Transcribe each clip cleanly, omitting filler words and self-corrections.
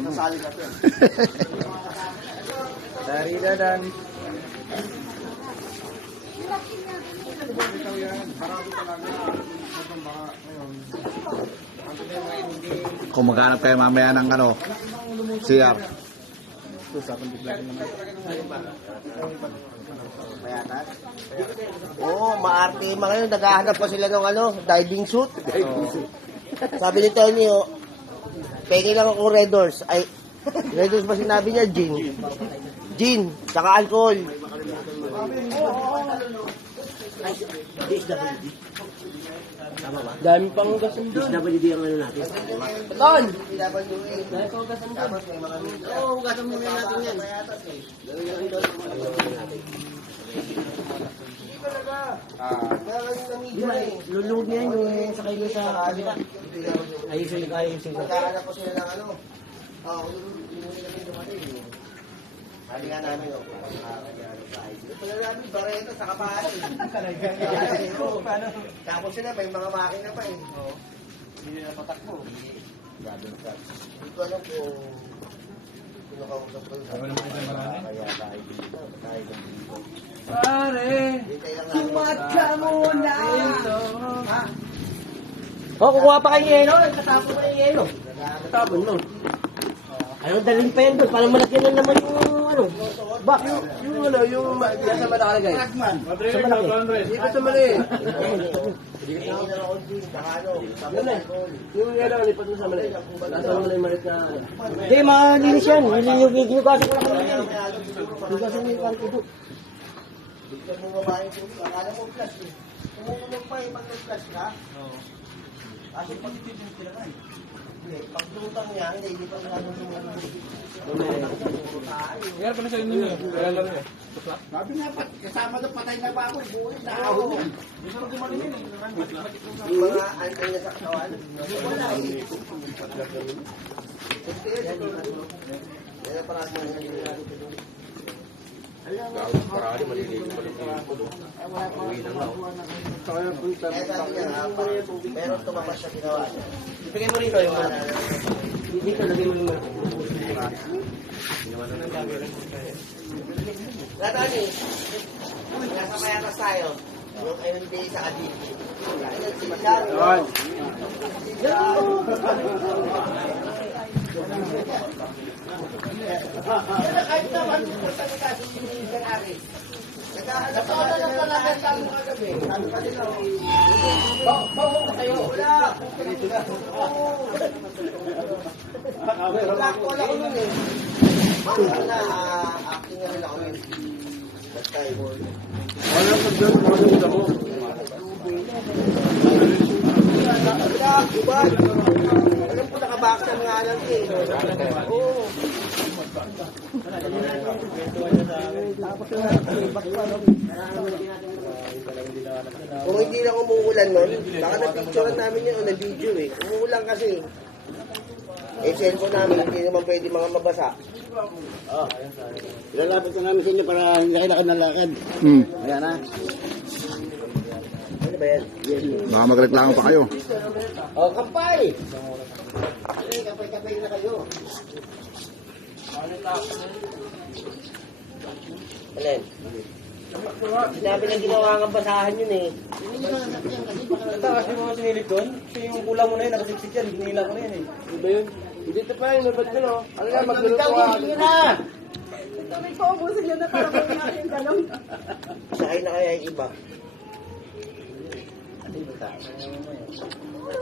Nasali ka to. Dari dadan. Kung maghanap kayo mamaya ng ano, CR. Oo, maarte yung mga yun. Naghahanap pa sila ng ano, diving suit. Sabi ni Tony, oh, peke lang ako Red Doors. Ay, Red Doors ba sinabi niya? Gin. Gin, saka alcohol. Dami pang gasan doon. WD ang ano natin. Ton! Dami pang gasan doon. Oo, gasan muna natin yan. Lulog niya yung sakay niya sa kabila. Ayusin. Magkahanap ko sila ng ano. Oo, yung sila yung dumating. Sabi nga namin, oh. Pala namin, bareta sa kapahan. Tapos sila, may mga makina pa eh. Hindi na patakbo. Hindi ko alam kung pinakausap ko yun. Kaya tayo dito. Pare! Sumat ka muna! Ha? Oh, kukuha pa kayo yelo. Katapon pa yung yelo. Katapon mo. Ayaw dalhin pa yan doon. Parang malaki na naman yung ano. Bak. Yung ano, yung sa malaki nakalagay. Sa malaki. Hindi ka sa mali. Yung yelo, lipat mo sa mali. Nasa mo na yung malit na. Hindi, malinis yan. Hinugasan ko lang kami yan. Hinugasan mo yung kwarto doon. Bigyan mo babae ko. Akala mo flash eh. Kumukulong pa eh, pag nag-flash ka. Oo. Kasi pag titigil sila ka eh. Pag lutang niya, hindi pa nila nung ano. Kaya pa na sa inyo niyo. Kaya lang niya. Sabi nga pa, kasama na patay na ba ako. Buhay na ako. Yung mga antay na sa katawan. Wala eh. Yan ang parang mga Parang maliligo pa rin kaya sabi niya, pero tumabas siya ginawa niya. Ibigay mo rin kayo. Dito, lagay mo rin. Natani, nasa mayatas tayo. Yung MMDA sa Cavite. Ayun, si Masyari. Kahit naman, magsalita si Ganari. Nagkahanap pa na lang talaga sa mga gabi. Sabi pa nila, bago ka kayo. Wala. Nag-call ako nun eh. Bakit na, acting na rin ako nun. Basta yun. Wala sa dyan, wala mo. Wala, kubad. Alam ko nakabaksan nga lang eh. Oo. Kung hindi lang umuulan nun, baka na-picturean namin yun o na-video eh. Umuulan kasi. Eh, cellphone namin, hindi naman pwede mga mabasa. Ilalapit ko namin sa inyo para hindi kayo nakalakad. Ayan na. Ano ba yan? Baka magreklamo pa kayo. Oh, kampay! Kapay-kapay na kayo. Alin? Sinabi na ginawa ng basahan yun eh. Ito kasi mga sinilip doon. Kasi yung kulang mo na yun, nakasiksik yan. Hinila ko na yan eh. Diba yun? Hindi ito pa yun, nabat yun o. Ano nga, magluluto ka. May paubusin nyo na para may yung gano'n. Sakay na kaya yung iba.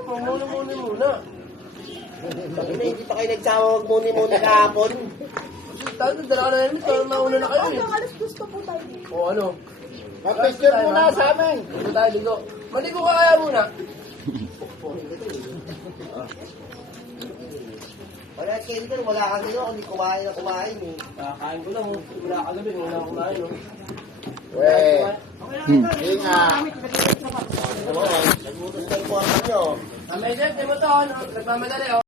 Muna. Bakit na hindi pa kayo nagsawa magmuni-muni kahapon? Tayo, dala na namin. Tayo nauna na kayo eh. Hanggang alas 2 pa po tayo. O ano? Mag-picture muna sa amin. Dito tayo, ligo. Maligo ka kaya muna. Wala kayo dito, wala kang dito, hindi kumain na kumain eh. Kakain ko lang. Wala ka gabi, wala akong kumain. Weh. Ingat. Nagbutos kayo po ang nyo. May chef, di mo to. Nagmamadali o.